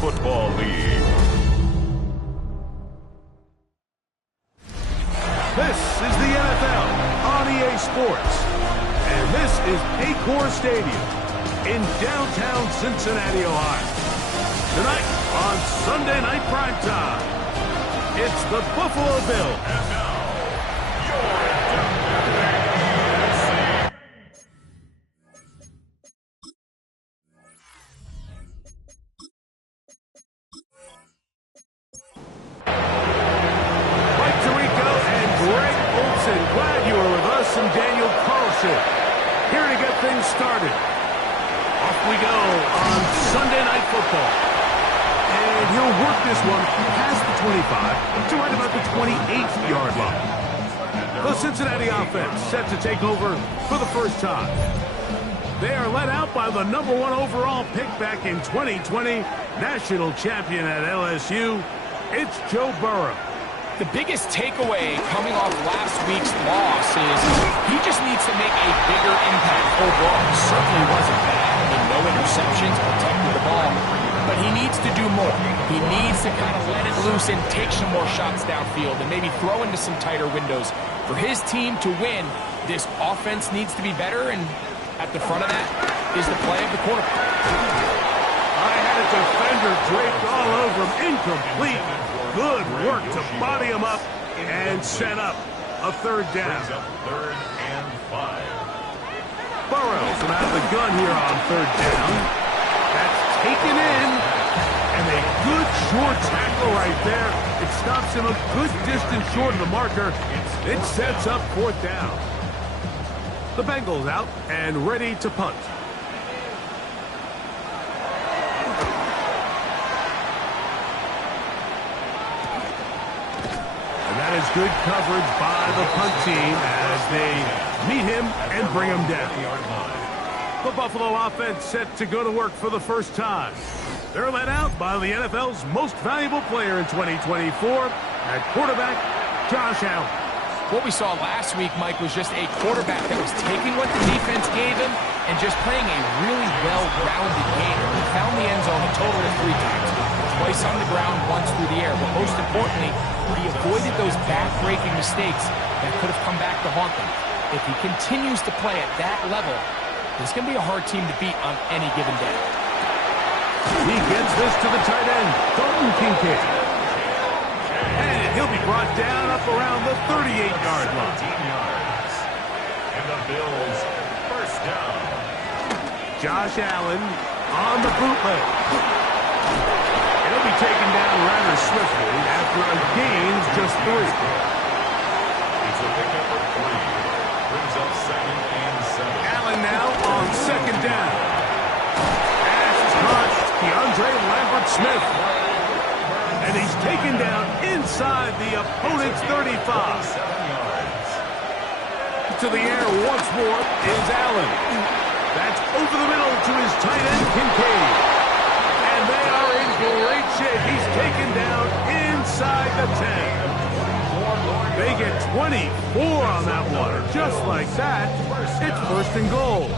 Football League. This is the NFL on EA Sports, and this is Acor Stadium in downtown Cincinnati, Ohio. Tonight on Sunday Night Primetime, it's the Buffalo Bills. And now, here to get things started. Off we go on Sunday Night Football. And he'll work this one past the 25 to right about the 28-yard line. The Cincinnati offense set to take over for the first time. They are led out by the #1 overall pick back in 2020, national champion at LSU. It's Joe Burrow. The biggest takeaway coming off last week's loss is he just needs to make a bigger impact overall. He certainly wasn't bad. I mean, no interceptions, protected the ball. But he needs to do more. He needs to kind of let it loose and take some more shots downfield and maybe throw into some tighter windows. For his team to win, this offense needs to be better, and at the front of that is the play of the quarterback. I had a defender draped all over him, incomplete. Good work to body him up and set up a third down. Third and 5. Burrows will have the gun here on third down. That's taken in. And a good short tackle right there. It stops him a good distance short of the marker. It sets up fourth down. The Bengals out and ready to punt. That is good coverage by the punt team as they meet him and bring him down. The Buffalo offense set to go to work for the first time. They're led out by the NFL's most valuable player in 2024 at quarterback, Josh Allen. What we saw last week, Mike, was just a quarterback that was taking what the defense gave him and just playing a really well-rounded game. He found the end zone a total of 3 times. Twice on the ground, once through the air. But most importantly, he avoided those back-breaking mistakes that could have come back to haunt them. If he continues to play at that level, it's going to be a hard team to beat on any given day. He gets this to the tight end, Dalton Kincaid. And he'll be brought down up around the 38-yard line. And the Bills first down. Josh Allen on the bootleg. He'll be taken down rather swiftly after a gain of just 3. It's a pickup of 3. Brings up 2nd and 7. Allen now on second down. Pass is caught. DeAndre Lambert-Smith. And he's taken down inside the opponent's 35. 7 yards. To the air once more is Allen. That's over the middle to his tight end, Kincaid. And they are in great shape. He's taken down inside the 10. They get 24 on that one. Just like that, it's first and goal.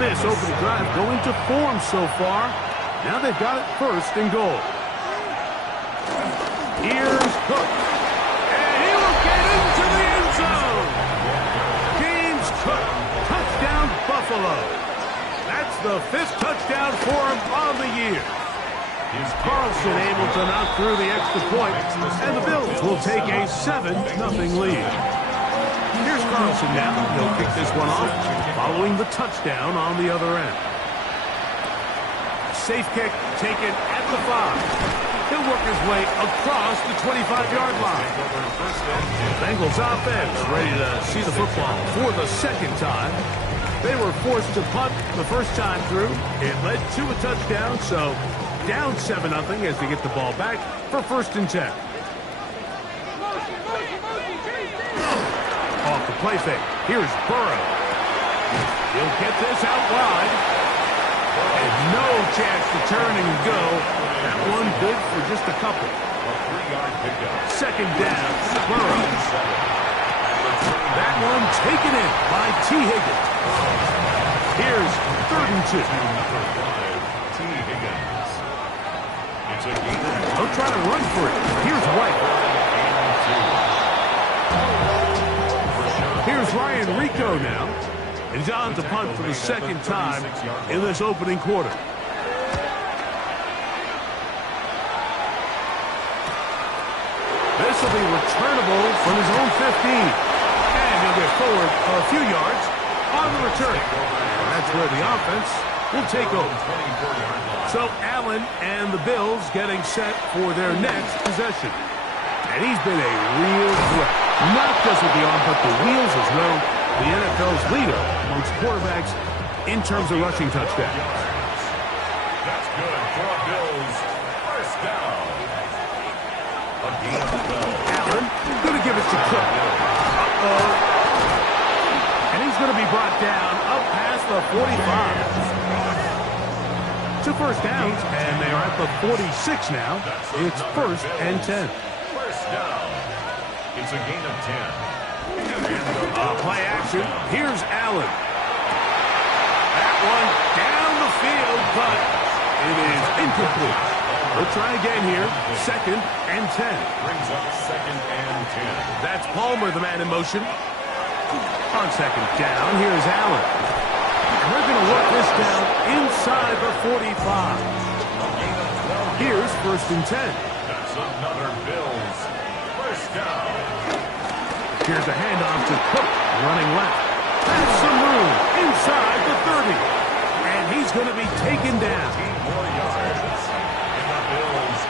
This opening drive going to form so far. Now they've got it first and goal. Here's Cook. And he will get into the end zone. James Cook, touchdown Buffalo. That's the 5th touchdown for him on the year. Carlson able to knock through the extra point, and the Bills will take a 7-0 lead. Here's Carlson now. He'll kick this one off, following the touchdown on the other end. Safe kick taken at the 5. He'll work his way across the 25-yard line. Bengals offense ready to see the football for the second time. They were forced to punt the first time through. It led to a touchdown, so down 7-0 as they get the ball back for first and 10. Off the play fake. Here's Burrow. He'll get this out wide. And no chance to turn and go. That one good for just a couple. A 3-yard pickup. Second down, Burrow. That one taken in by T. Higgins. Here's 3rd and 2. T. Higgins. It's a gain of They'll try to run for it. Here's White. Here's Ryan Rico now. And he's on to punt for the second time in this opening quarter. This will be returnable from his own 15. And he'll get forward a few yards on the return. And that's where the offense will take over. So Allen and the Bills getting set for their next possession. And he's been a real threat. Not just with the arm, but the wheels as well. The NFL's leader amongst quarterbacks in terms of rushing touchdowns. That's good for a Bills first down. A gain of 12. Allen going to give it to Cook. And he's going to be brought down up past the 45. 2 first downs, and they are at the 46 now. It's 1st and 10. First down. It's a gain of 10. Play action. Here's Allen. That one down the field, but it is incomplete. We'll try again here. 2nd and 10. Brings up 2nd and 10. That's Palmer, the man in motion. On 2nd down, here's Allen. We're going to work this down inside the 45. Here's 1st and 10. That's another Bills first down. Here's a handoff to Cook, running left. Has some room inside the 30. And he's going to be taken down. 15 more yards. And the Bills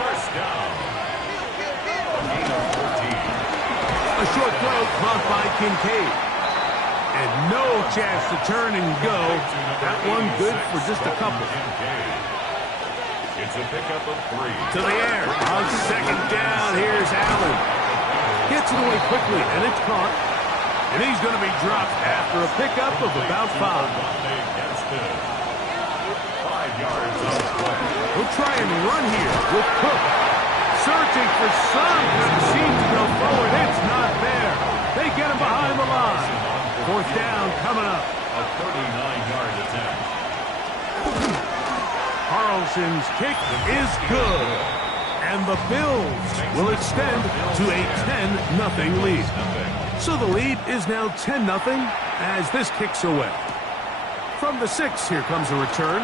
first down. A gain of 14. A short throw caught by Kincaid. And no chance to turn and go. That one good for just a couple. It's a pickup of 3. To the air. On 2nd down, here's Allen. Gets it away quickly, and it's caught. And he's going to be dropped after a pickup of about 5. 5 yards on the play. We'll try and run here with Cook. Searching for something. Seems to go forward. It's not there. They get him behind the line. 4th down coming up. A 39-yard attempt. Carlson's kick is good. And the Bills will extend to a 10-0 lead. So the lead is now 10-0 as this kicks away. From the 6, here comes a return.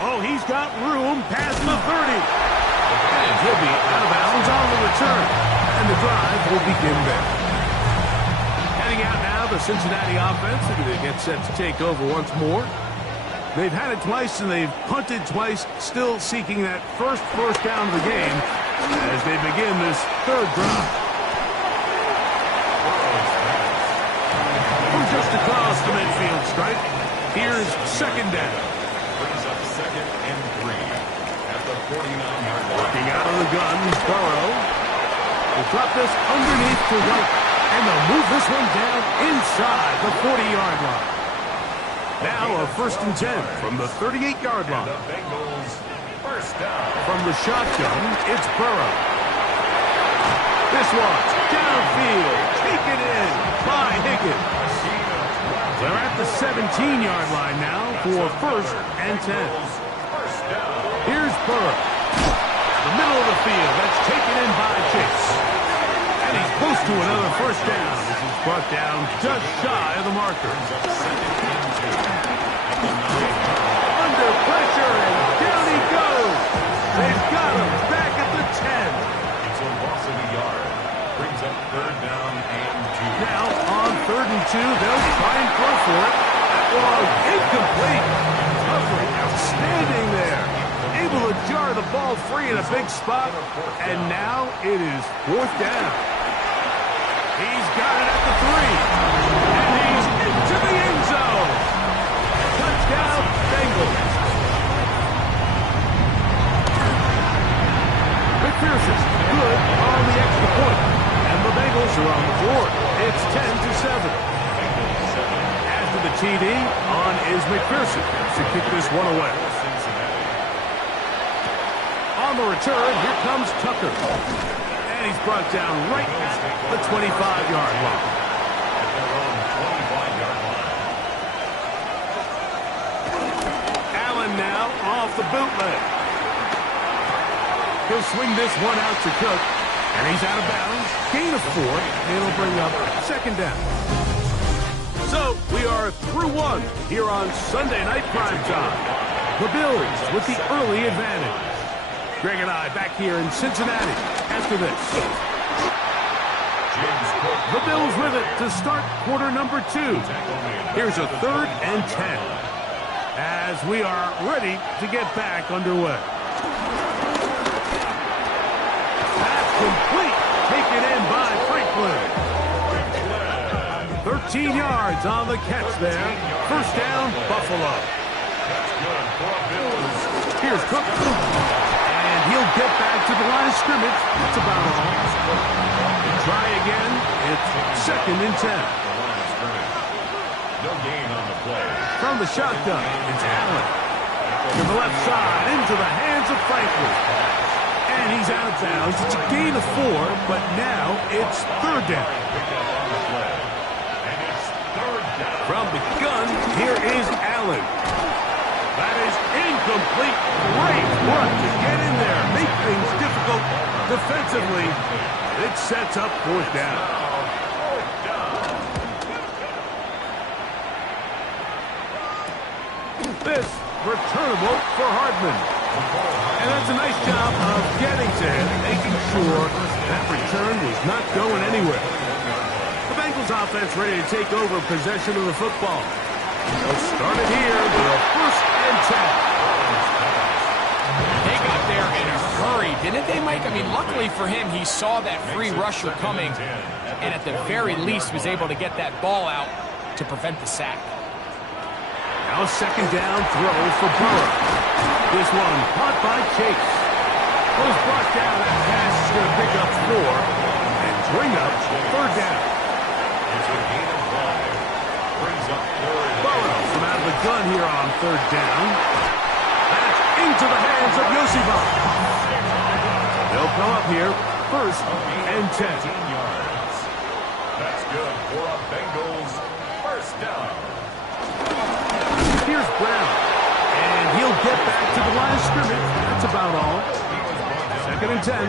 Oh, he's got room past the 30. And he'll be out of bounds on the return. And the drive will begin there. Heading out now, the Cincinnati offense. They're going to get set to take over once more. They've had it twice, and they've punted twice, still seeking that first down of the game as they begin this 3rd drive. We're just across the midfield stripe. Here's 2nd down. Brings up 2nd and 3 at the 49-yard line. Working out of the gun, Burrow. They'll drop this underneath to White, and they'll move this one down inside the 40-yard line. Now a 1st and 10 from the 38-yard line. The Bengals first down. From the shotgun, it's Burrow. This one's downfield, taken in by Higgins. They're at the 17-yard line now for 1st and 10. Here's Burrow. The middle of the field, that's taken in by Chase. And he's close to another 1st down as he's brought down just shy of the marker. Under pressure, and down he goes. They've got him back at the 10. It's a loss of a yard. Brings up 3rd down and 2. Now on 3rd and 2, they'll try and throw for it. That was incomplete. Coverage outstanding there. Able to jar the ball free in a big spot. And now it is 4th down. He's got it at the 3. And he's into the end zone. Touchdown, Bengals. McPherson, good on the extra point. And the Bengals are on the board. It's 10-7. After the TD, on is McPherson to kick this one away. On the return, here comes Tucker. And he's brought down right at the 25-yard line. At their own 25-yard line. Allen now off the bootleg. He'll swing this one out to Cook. And he's out of bounds. Gain of 4. It'll bring up second down. So, we are through one here on Sunday Night Primetime. The Bills with the early advantage. Greg and I back here in Cincinnati after this. The Bills with it to start quarter number 2. Here's a 3rd and 10. As we are ready to get back underway. Pass complete. Taken in by Franklin. 13 yards on the catch there. First down, Buffalo. Here's Cook. And he'll get back to the line of scrimmage. That's about all. Try again. It's 2nd and 10. No gain on the play. From the shotgun, it's Allen. To the left side, into the hands of Franklin. And he's out of bounds. It's a gain of 4, but now it's 3rd down. From the gun, here is Allen. That is incomplete. Great work to get in there. Make things difficult defensively. It sets up 4th down. This returnable for Hardman. And that's a nice job of getting to him, making sure that return was not going anywhere. The Bengals offense ready to take over possession of the football. They'll start it here with a 1st and 10. They got there in a hurry, didn't they, Mike? I mean, luckily for him, he saw that free rusher coming and at the very least was able to get that ball out to prevent the sack. Now 2nd down throw for Burrow. This one caught by Chase. Was brought down. That pass is going to pick up 4 and bring up 3rd down. It's a gain of 5. Brings up 3rd. Burrow from out of the gun here on 3rd down. That's into the hands of Yoshiba. They'll come up here 1st and 10. Yards. That's good for a Bengals 1st down. Here's Brown. And he'll get back to the line of scrimmage. That's about all. 2nd and 10.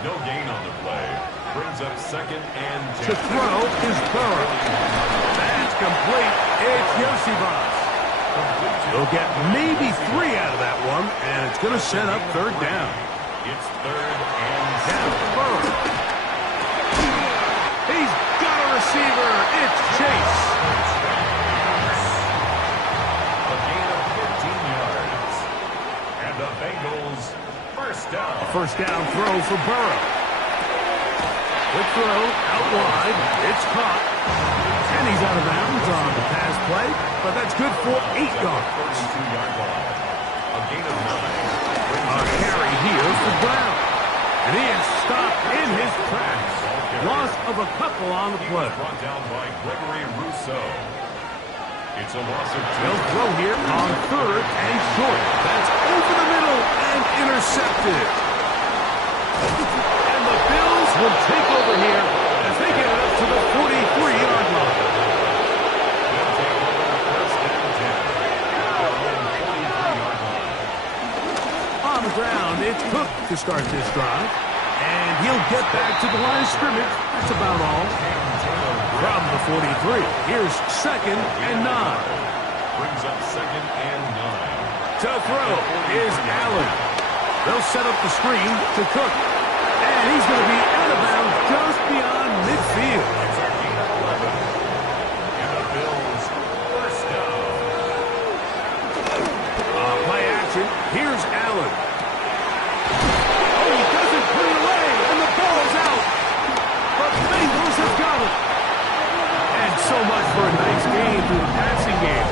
No gain on the play. Brings up 2nd and 10. To throw is Burrow. That's complete. It's Yosivas. They'll get maybe 3 out of that one, and it's going to set up 3rd down. It's 3rd and Now 7. Burrow. He's got a receiver. It's Chase. A gain of 15 yards. And the Bengals 1st down. A 1st down throw for Burrow. Quick throw out wide. It's caught. And he's out of bounds on the pass play, but that's good for 8 yards. 32-yard line. A gain of 9. A carry here for Brown. And he is stopped in his tracks. Loss of a couple on the play. Brought down by Gregory Rousseau. It's a loss of 2. They'll throw here on 3rd and short. That's over the middle and intercepted. And the Bills will take over here as they get it up to the 43-yard line. They'll take over 1st and 10. On the ground, it's Cook to start this drive. And he'll get back to the line of scrimmage. That's about all. From the 43, here's 2nd and 9. Brings up 2nd and 9. To throw is Allen. They'll set up the screen to Cook. And he's going to be out of bounds just beyond midfield. It's a gain of 11. And the Bills 1st down. Play action. Here's Allen. Oh, he doesn't put it away, and the ball is out. But the Bengals have got it. And so much for a nice game through the passing game.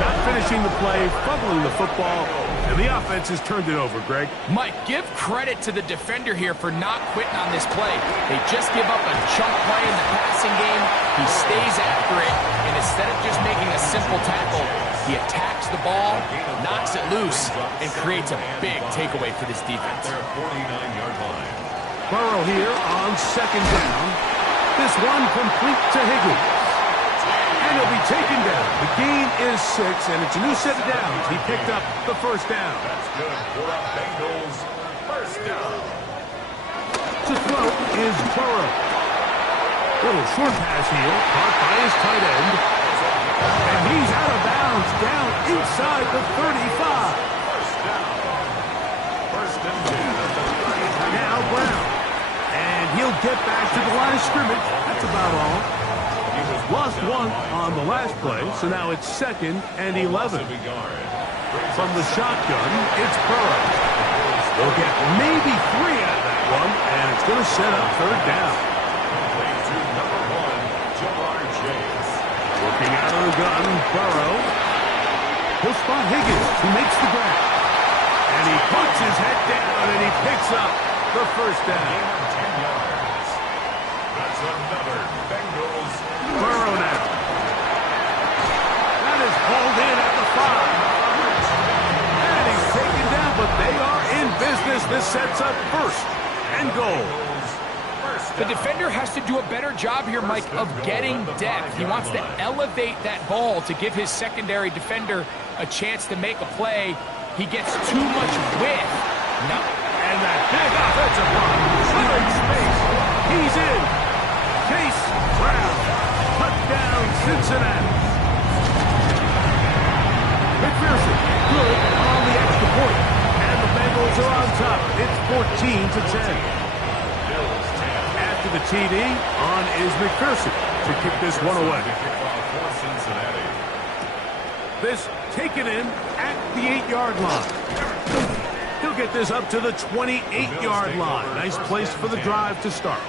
Not finishing the play, fumbling the football, and the offense has turned it over, Greg. Mike, give credit to the defender here for not quitting on this play. They just give up a chunk play in the passing game. He stays after it, and instead of just making a simple tackle, he attacks the ball, knocks it loose, and creates a big takeaway for this defense. Their 49-yard line. Burrow here on 2nd down. This one complete to Higgins. And he'll be taken down. The gain is 6, and it's a new set of downs. He picked up the first down. That's good for a Bengals first down. To throw is Burrow. Little short pass here, caught by his tight end. And he's out of bounds, down inside the 35. First down. First and 10 at the 33. Now Brown. And he'll get back to the line of scrimmage. That's about all. Lost one on the last play, so now it's 2nd and 11. From the shotgun, it's Burrow. They'll get maybe 3 out of that one, and it's going to set up 3rd down. Working out of the gun, Burrow. He'll spot Higgins, who makes the grab. And he puts his head down, and he picks up the first down. 10 yards. That's another Bengals. Burrow now. That is hauled in at the 5. And he's taken down, but they are in business. This sets up 1st and goal. The defender has to do a better job here, Mike, of getting depth. He wants to elevate that ball to give his secondary defender a chance to make a play. He gets too much width. No. And that big offensive line. Clearing space. He's in. Chase Brown. Touchdown, Cincinnati. McPherson, good on the extra point. And the Bengals are on top. It's 14-10. After the TD, on is McPherson to kick this one away. This taken in at the 8-yard line. He'll get this up to the 28-yard line. Nice place for the drive to start.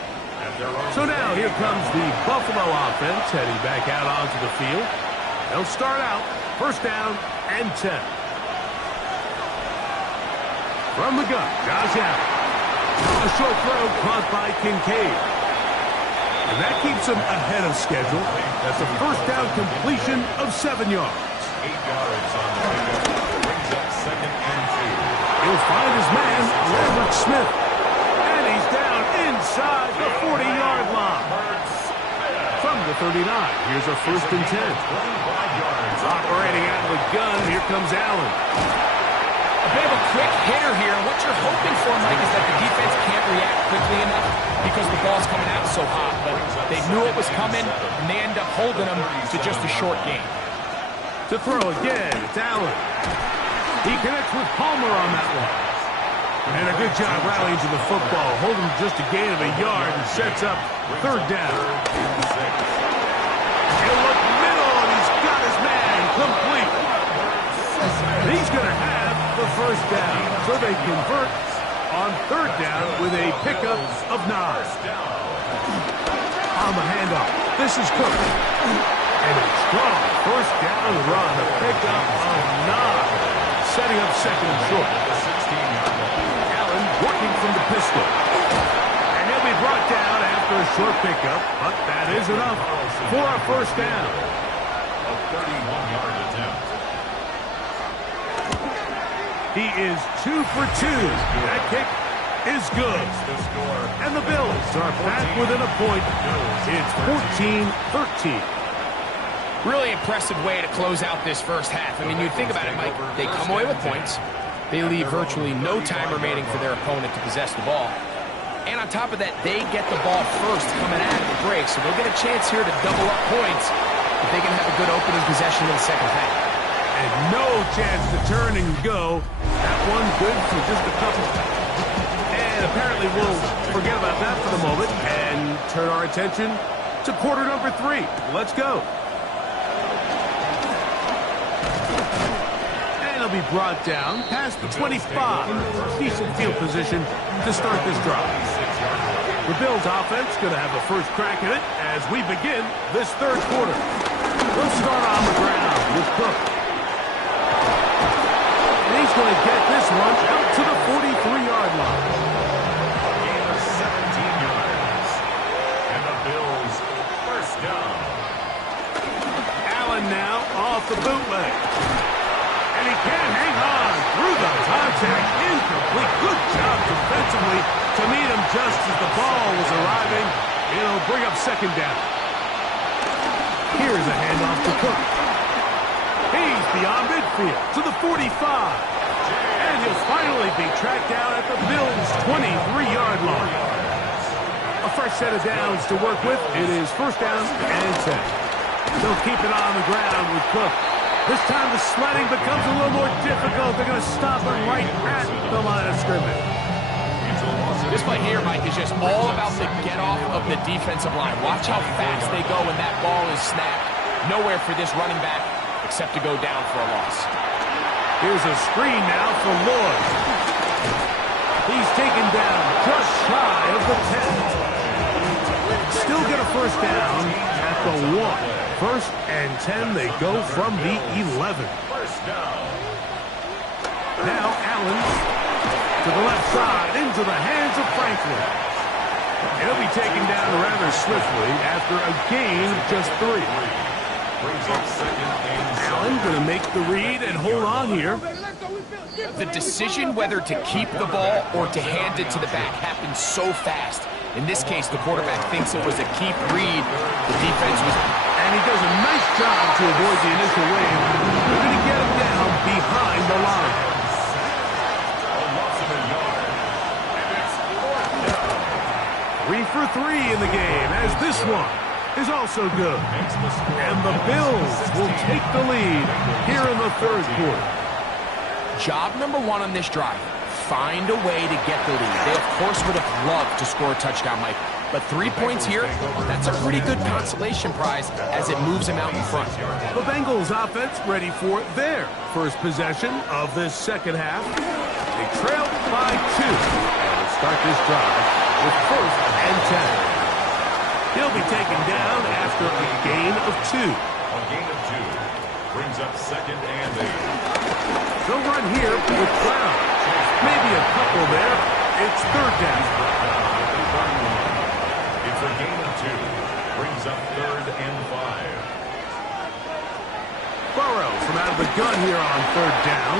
So now here comes the Buffalo offense heading back out onto the field. They'll start out 1st down and 10. From the gun, Josh Allen. A short throw caught by Kincaid. And that keeps him ahead of schedule. That's a 1st down completion of 7 yards. 8 yards on the pickup. Brings up 2nd and 2. He'll find his man, Robert Smith. And he's down inside the 40-yard line. From the 39, here's a 1st and 10. 25 yards. Operating out of the gun, here comes Allen. A bit of a quick hitter here. What you're hoping for, Mike, is that the defense can't react quickly enough because the ball's coming out so hot. But they knew it was coming, and they end up holding them to just a short gain. To throw again, it's Allen. He connects with Palmer on that one. And a good job rallying to the football. Holding just a gain of a yard and sets up 3rd down. He'll look middle, and he's got his man complete. And he's going to have the 1st down. So they convert on 3rd down with a pickup of 9. On the handoff, this is Cook. And a strong 1st down run, a pickup of 9. Setting up 2nd and short. Allen working from the pistol. And he'll be brought down after a short pickup, but that is enough for a 1st down. A 31-yard attempt. He is 2 for 2. That kick is good. And the Bills are back within a point. It's 14-13. Really impressive way to close out this first half. I mean, you think about it, Mike. They come away with points. They leave virtually no time remaining for their opponent to possess the ball. And on top of that, they get the ball first coming out of the break. So they'll get a chance here to double up points if they can have a good opening possession in the second half. And no chance to turn and go. That one good for just a couple. And apparently we'll forget about that for the moment and turn our attention to quarter number 3. Let's go. And he'll be brought down past the 25. Decent field position to start this drive. The Bills offense going to have a first crack at it as we begin this 3rd quarter. We'll start on the ground with Cook. And he's going to get this one out to the 43-yard line. Gain of 17 yards. And the Bills first down. Allen now off the bootleg. And he can't hang on through the contact. Incomplete. Good job defensively to meet him just as the ball was arriving. It'll bring up 2nd down. Here's a handoff to Cook. He's beyond midfield to the 45. And he'll finally be tracked down at the Bills' 23-yard line. A fresh set of downs to work with. It is first down and 10. They'll keep it on the ground with Cook. This time the sledding becomes a little more difficult. They're going to stop him right at the line of scrimmage. This play here, Mike, is just all about the get-off of the defensive line. Watch how fast they go when that ball is snapped. Nowhere for this running back except to go down for a loss. Here's a screen now for Lloyd. He's taken down just shy of the 10. Still get a first down at the 1. First and 10, they go from the 11. First down. Now Allen to the left side, into the hands of Franklin. He'll be taken down rather swiftly after a gain of just 3. Brings up second and Allen going to make the read and hold on here. The decision whether to keep the ball or to hand it to the back happens so fast. In this case, the quarterback thinks it was a keep read. The defense was... And he does a nice job to avoid the initial wave. They're going to get him down behind the line. a loss of a yard. And it's fourth down. 3 for 3 in the game, as this one is also good. And the Bills will take the lead here in the third quarter. Job number 1 on this drive, find a way to get the lead. They, of course, would have loved to score a touchdown, Mike. But 3 points here, that's a pretty good consolation prize as it moves them out in front. The Bengals offense ready for their first possession of this second half. They trail by 2 and will start this drive with first and 10. He'll be taken down after a gain of 2. A gain of 2 brings up second and 8. They'll run here with Brown. Maybe a couple there. It's third down. It's a gain of 2. Brings up third and 5. Burrow from out of the gun here on third down.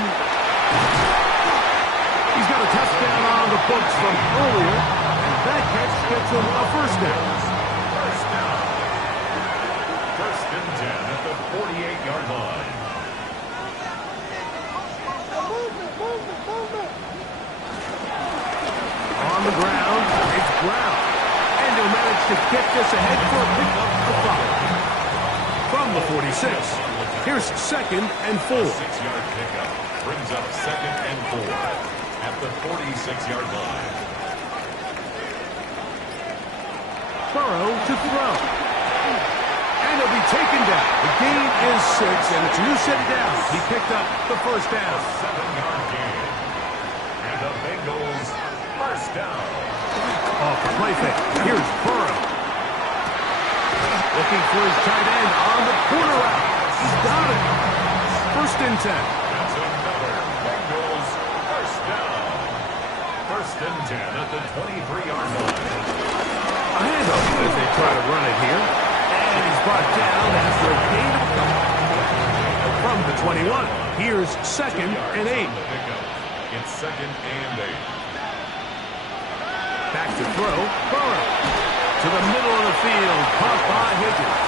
He's got a touchdown on the books from earlier, and that catch gets him a first down. First down. First and 10 at the 48-yard line. On the ground, it's Brown. And he'll manage to get this ahead for a pickup of 5. From the 46, here's second and 4. 6-yard pickup brings up second and 4 at the 46-yard line. Burrow to throw. And he'll be taken down. The gain is 6, and it's a new set of downs. He picked up the first down. 7-yard gain. And the Bengals first down. Off the play fake. Here's Burrow. Looking for his tight end on the corner route. He's got it. First and 10. That's another Bengals first down. First and 10 at the 23-yard line. A handoff as they try to run it here. And he's brought down after a gain of a couple. From the 21, here's second and 8. It's second and 8. Back to throw. Burrow. To the middle of the field. Caught by Higgins.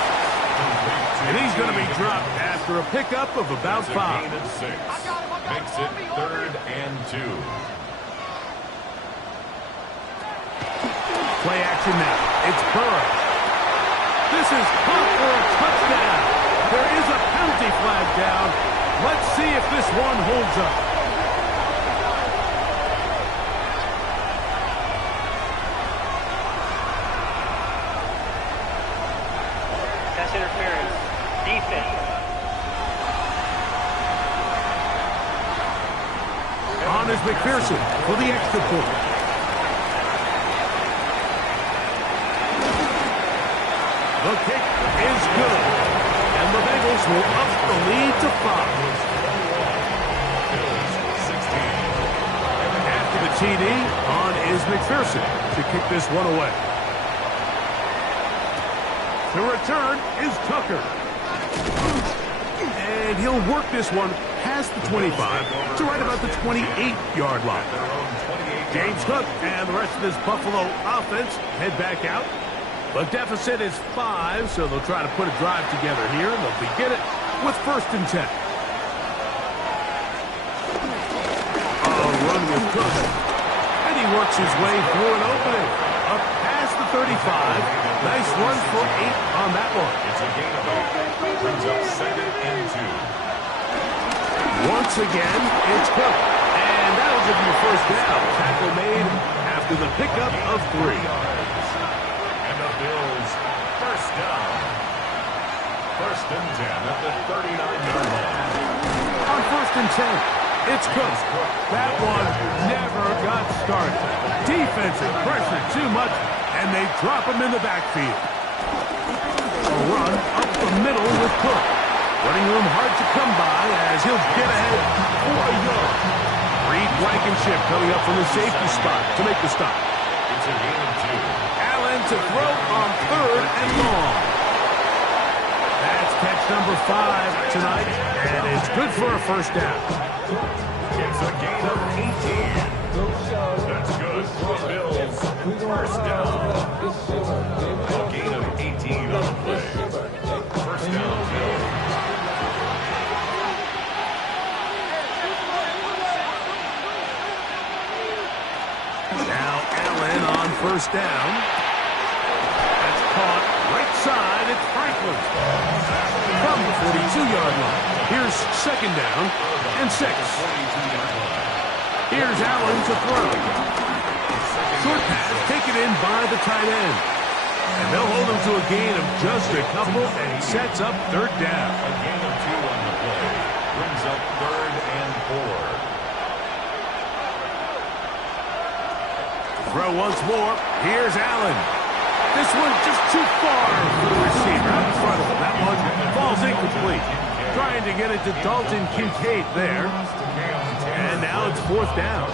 And he's going to be dropped after a pickup of about 5. Gain of 6. Makes it third and 2. Play action now. It's Burrow. This is caught for a touchdown. There is a penalty flag down. Let's see if this one holds up. Pass interference. Defense. On is McPherson for the extra point. The kick is good. And the Bengals will up the lead to 5. After the TD, on is McPherson to kick this one away. The return is Tucker. And he'll work this one past the 25 to right about the 28-yard line. James Cook and the rest of this Buffalo offense head back out. The deficit is 5, so they'll try to put a drive together here, and they'll begin it with 1st and 10. A run with Cook. And he works his way through an opening. Up past the 35. Nice run for 8 on that one. It's a gain of 8. Brings up 2nd and 2. Once again, it's Cook. And that'll give you a 1st down. Tackle made after the pickup of 3. And the Bills, 1st down. 1st and 10 at the 39-yard line. On 1st and 10, it's Cook. That one never got started. Defensive pressure too much, and they drop him in the backfield. A run up the middle with Cook. Running room hard to come by as he'll get ahead for a yard. Reed Blankenship coming up from the safety spot to make the stop. It's a gain of 2. Allen to throw on 3rd and long. That's catch number 5 tonight, and it's good for a 1st down. It's a gain of 18. That's good for the Bills. 1st down. A gain of 18 on the play. 1st down, Bills. Now Allen on 1st down. That's caught right side. It's Franklin. From the 42-yard line. Here's 2nd down and 6. Here's Allen to throw. Short pass taken in by the tight end. And they'll hold him to a gain of just a couple, and he sets up 3rd down. A gain of 2 on the play. Brings up 3rd and 4. Throw once more. Here's Allen. This one just too far for the receiver. Out in front of him. That one falls incomplete. Trying to get it to Dalton Kincaid there. And now it's 4th down.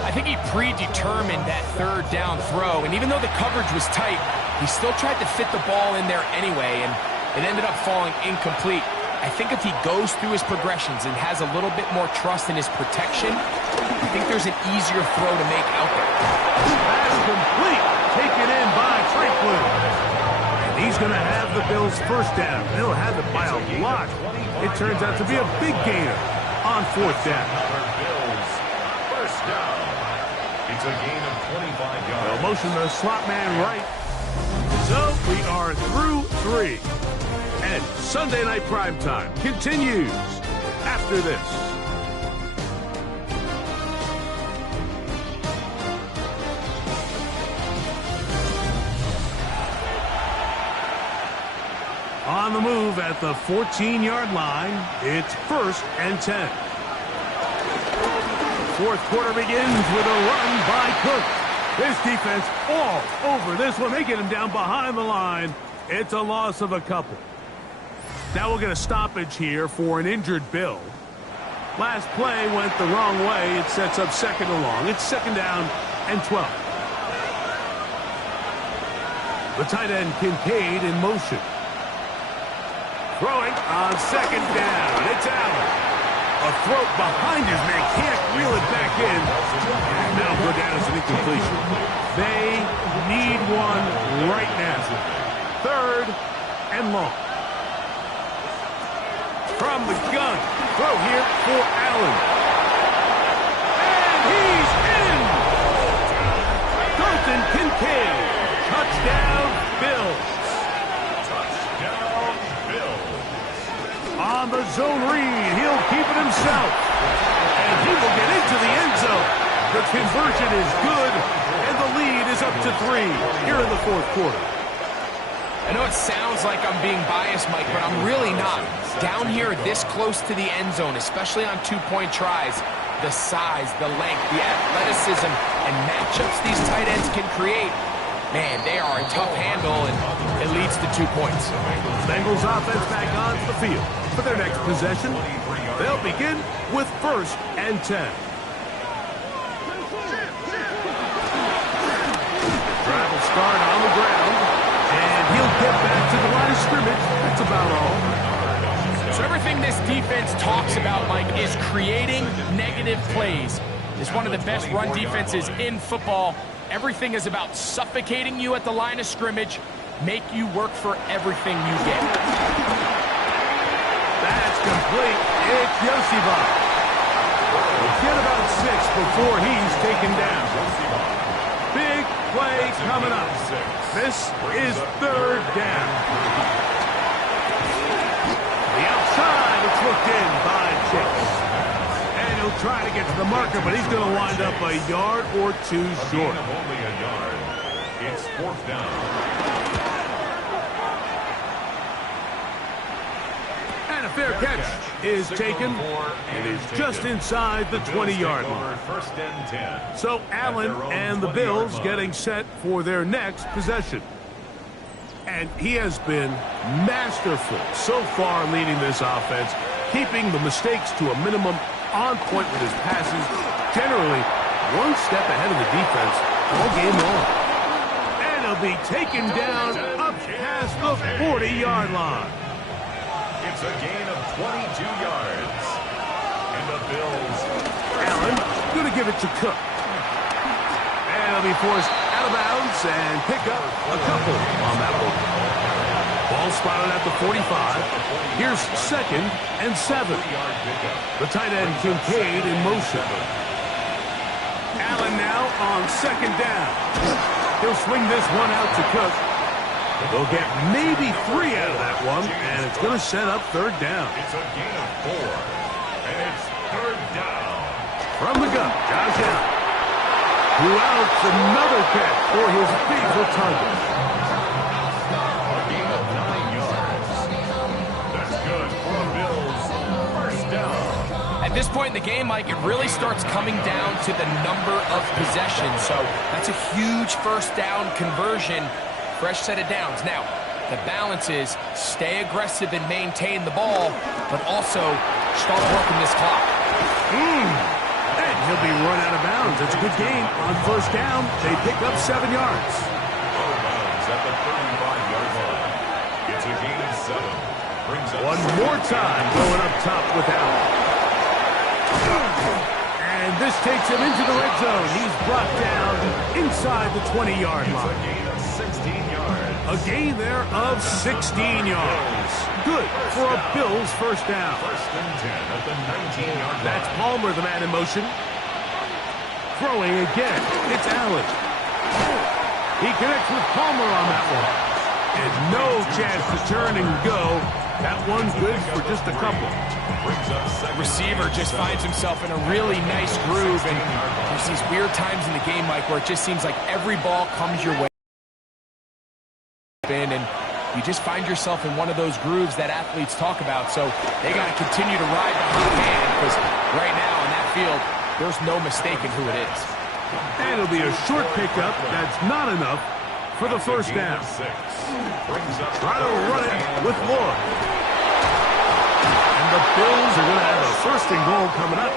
I think he predetermined that 3rd down throw, and even though the coverage was tight, he still tried to fit the ball in there anyway, and it ended up falling incomplete. I think if he goes through his progressions and has a little bit more trust in his protection, I think there's an easier throw to make out there. Pass complete. Taken in by Franklin. And he's going to have the Bills' 1st down. They'll have it by a lot. It turns out to be a big gainer on 4th down. Bills, 1st down. It's a gain of 25 yards. They'll motion the slot man right. So we are through 3. And Sunday Night Primetime continues after this. On the move at the 14-yard line, it's 1st and 10. 4th quarter begins with a run by Cook. This defense all over this one. They get him down behind the line. It's a loss of a couple. Now we'll get a stoppage here for an injured Bill. Last play went the wrong way. It sets up 2nd and long. It's 2nd down and 12. The tight end Kincaid in motion. Throwing on 2nd down. It's Allen. A throw behind his man. Can't reel it back in. And now go down as an incompletion. They need one right now. 3rd and long. From the gun. Throw here for Allen. And he's in. Dalton Kincaid. Touchdown, Bills. Touchdown, Bills. On the zone read, he'll keep it himself. And he will get into the end zone. The conversion is good, and the lead is up to 3 here in the 4th quarter. I know it sounds like I'm being biased, Mike, but I'm really not. Down here this close to the end zone, especially on 2-point tries, the size, the length, the athleticism, and matchups these tight ends can create, man, they are a tough handle, and it leads to 2 points. Bengals offense back onto the field for their next possession. They'll begin with 1st and 10. Drive will start on the ground, and he'll get back to the line of scrimmage. That's about all. So everything this defense talks about, Mike, is creating negative plays. It's one of the best run defenses in football. Everything is about suffocating you at the line of scrimmage, make you work for everything you get. That's complete. It's Yosiva. Get about 6 before he's taken down. Big play coming up. This is 3rd down. The outside, it's looked in by Chase. And he'll try to get to the marker, but he's going to wind up a yard or 2 short. Only a yard. It's 4th down. And a fair catch is taken. It is just inside the 20-yard line. 1st and 10. So Allen and the Bills getting set for their next possession. And he has been masterful so far leading this offense, keeping the mistakes to a minimum, on point with his passes, generally one step ahead of the defense all game long. And he'll be taken down up past the 40-yard line. It's a gain of 22 yards. And the Bills. Allen going to give it to Cook. And he'll be forced out of bounds and pick up a couple on that one. Ball spotted at the 45. Here's 2nd and 7. The tight end Kincaid in motion. Allen now on 2nd down. He'll swing this one out to Cook. They'll get maybe 3 out of that one, and it's going to set up 3rd down. It's a gain of 4. And it's 3rd down. From the gun, Josh Allen. Who outs another catch for his favorite target. A gain of 9 yards. That's good for the Bills. 1st down. At this point in the game, Mike, it really starts coming down to the number of possessions. So that's a huge 1st down conversion. Fresh set of downs. Now, the balance is stay aggressive and maintain the ball, but also start working this clock. And he'll be run out of bounds. It's a good game. On 1st down, they pick up 7 yards. Out of bounds at the 35-yard line. It's a gain of 7. Brings up One more time going up top with Allen. And this takes him into the red zone. He's brought down inside the 20-yard It's a line. gain of 16 yards. A gain there of 16 yards. Good for a Bills 1st down. 1st and 10 at the 19-yard line. That's Palmer, the man in motion. Throwing again. It's Allen. He connects with Palmer on that one. And no chance to turn and go. That one's good for just a couple. Brings up 2nd. Receiver just finds himself in a really nice groove, and there's these weird times in the game, Mike, where it just seems like every ball comes your way. And you just find yourself in one of those grooves that athletes talk about. So they got to continue to ride the hot hand, because right now in that field, there's no mistaking who it is. And it'll be a short pickup. That's not enough for the 1st down. 6. Brings up Try to run it with Lloyd. And the Bills are going to have a 1st and goal coming up.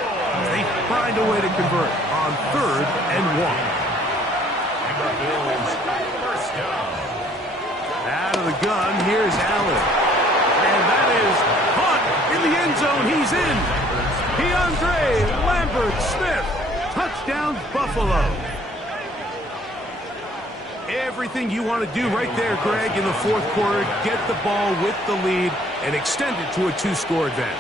They find a way to convert on 3rd and 1. And the Bills 1st down. Out of the gun, here's Allen. And that is caught in the end zone. He's in. DeAndre Lambert-Smith. Touchdown, Buffalo. Everything you want to do right there, Greg, in the 4th quarter. Get the ball with the lead and extend it to a 2-score advantage.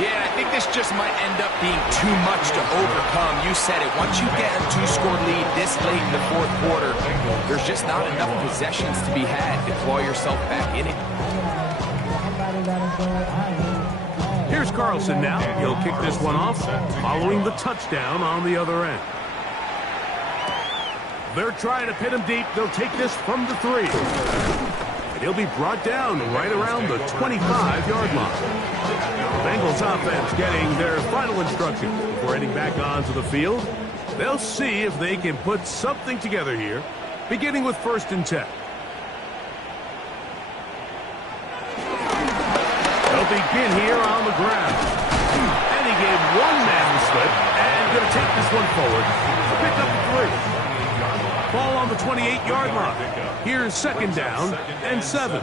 Yeah, I think this just might end up being too much to overcome. You said it. Once you get a 2-score lead this late in the 4th quarter, there's just not enough possessions to be had to claw yourself back in it. Here's Carlson now. He'll kick this one off, following the touchdown on the other end. They're trying to pin him deep. They'll take this from the 3. And he'll be brought down right around the 25-yard line. Bengals offense getting their final instruction before heading back onto the field. They'll see if they can put something together here, beginning with 1st and 10. They'll begin here on the ground. And he gave one man the slip, and going to take this one forward to pick up the 3. Ball on the 28-yard line. Here's 2nd down and 7.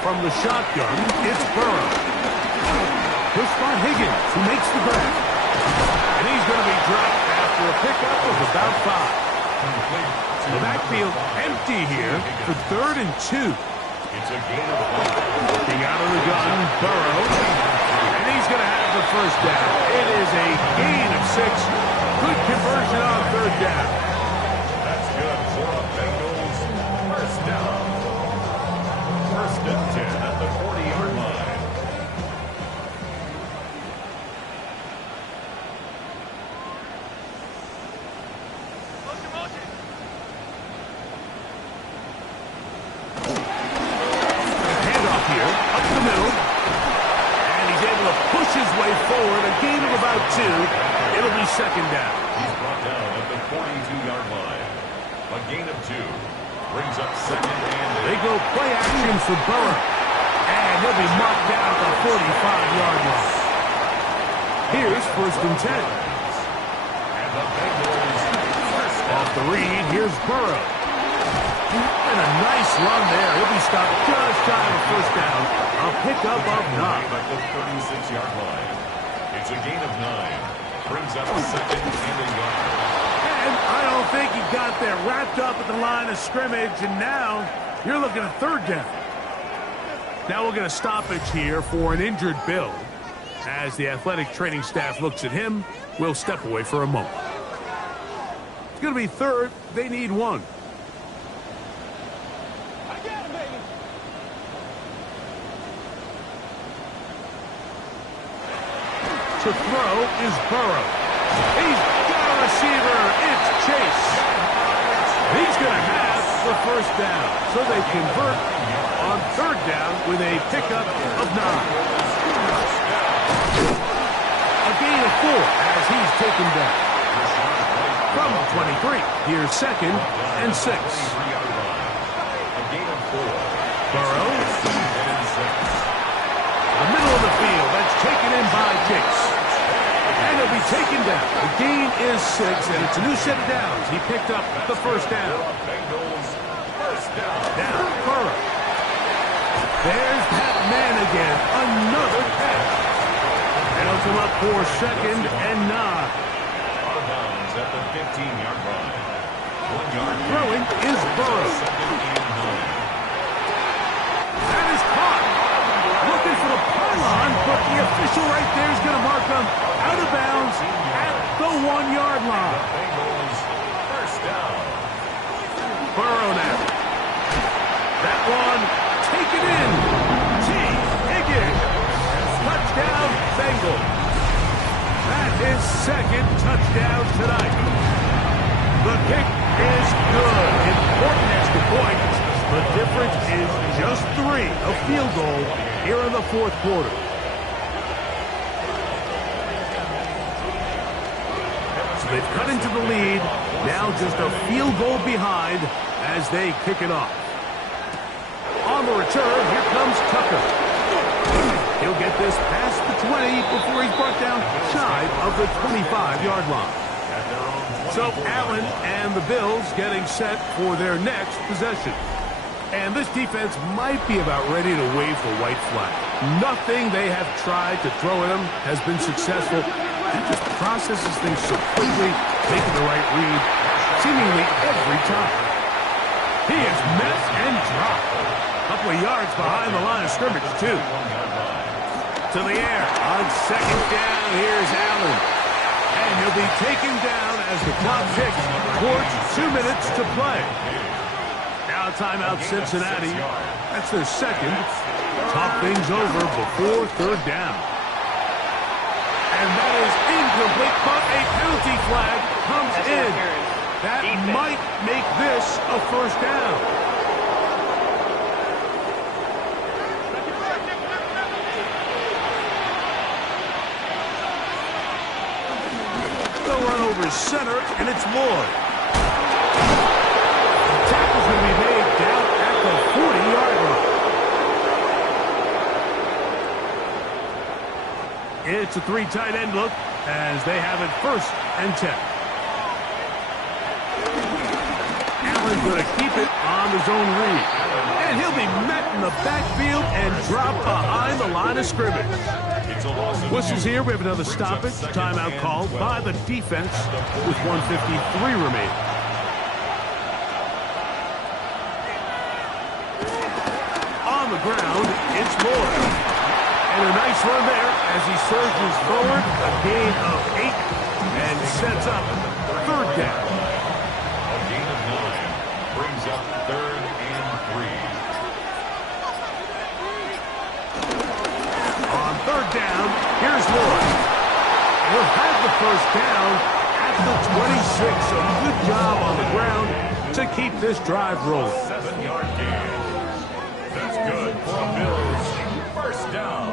From the shotgun, it's Burrow. Pushed by Higgins, who makes the grab. And he's going to be dropped for a pickup of about 5. The backfield empty here for 3rd and 2. It's a gain of 5. Looking out of the gun, Burrow. And he's going to have the first down. It is a gain of 6. Good conversion on 3rd down. That's good for the Bengals. First down. 1st and 10 at the 40-yard line. Handoff here, up the middle. And he's able to push his way forward. A gain of about 2. It'll be 2nd down. He's brought down at the 42-yard line. A gain of 2. Brings up 2nd and 8. They go play action for Burrow. And he'll be marked down at the 45-yard line. Here's 1st and 10. And the Bengals first Off the read, here's Burrow. And a nice run there. He'll be stopped just shy of a 1st down. A pickup of 9. at the 36-yard line. It's a gain of 9. Brings up 2nd and a yard. And I don't think he got there wrapped up at the line of scrimmage. And now you're looking at 3rd down. Now we'll get a stoppage here for an injured Bill. As the athletic training staff looks at him, we'll step away for a moment. It's going to be 3rd. They need 1. To throw is Burrow. He's got a receiver. It's Chase. He's going to have the 1st down. So they convert on 3rd down with a pickup of 9. A gain of 4 as he's taken down. From 23, here's 2nd and 6. A gain of 4. Burrow. And 6. The middle of the field. That's taken in by Chase. And he'll be taken down. The gain is 6, and it's a new set of downs. He picked up the 1st down. Bengals first down. Now, Burrow. There's that man again. Another catch. And he'll come up for 2nd and 9. Out of bounds at the 15-yard line. 1 yard. Throwing is Burrow. 2nd and 9. That is caught. Looking for the pylon, but the official right there is going to mark him out of bounds at the 1-yard line. Bengals first down. Burrow now. That one taken in. T. Higgins. Touchdown, Bengals. That is 2nd touchdown tonight. The kick is good. Important extra point. The difference is just 3, a field goal here in the 4th quarter. So they've cut into the lead. Now just a field goal behind as they kick it off. On the return, here comes Tucker. He'll get this past the 20 before he's brought down shy of the 25-yard line. So Allen and the Bills getting set for their next possession. And this defense might be about ready to wave the white flag. Nothing they have tried to throw at him has been successful. He just processes things so quickly, making the right read, seemingly every time. He is met and dropped. A couple of yards behind the line of scrimmage, too. To the air on 2nd down, here's Allen. And he'll be taken down as the clock ticks towards 2 minutes to play. Now timeout Cincinnati. That's their 2nd. Talk things over before 3rd down. And that is incomplete, but a penalty flag comes in. That might make this a 1st down. They'll run over center, and it's Lloyd. The tackle's going to be made down at the 40-yard line. It's a 3 tight end look as they have it 1st and 10. Allen going to keep it on the zone read. And he'll be met in the backfield and dropped behind the line of scrimmage. Whistles here. We have another stoppage. Timeout called by the defense with 1:53 remaining. On the ground, it's Moore. And a nice run there as he surges forward. A gain of 8 and sets up third down. A gain of 9 brings up 3rd and 3. On third down, here's Lloyd. He'll have the first down at the 26. So good job on the ground to keep this drive rolling. 7-yard gain. That's good for a Bills first down.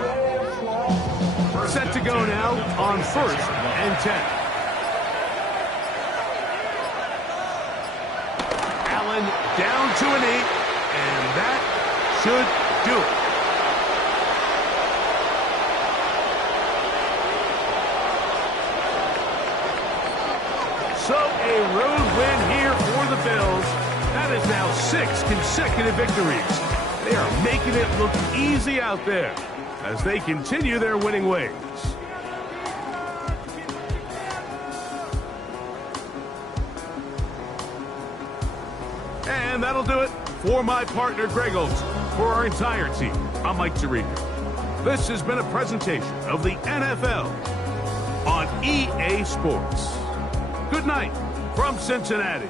Set to go now on 1st and 10. Allen down to an 8, and that should do it. So a road win here for the Bills. That is now 6 consecutive victories. They are making it look easy out there as they continue their winning ways. And that'll do it for my partner, Greg Olson. For our entire team, I'm Mike Tirico. This has been a presentation of the NFL on EA Sports. Good night from Cincinnati.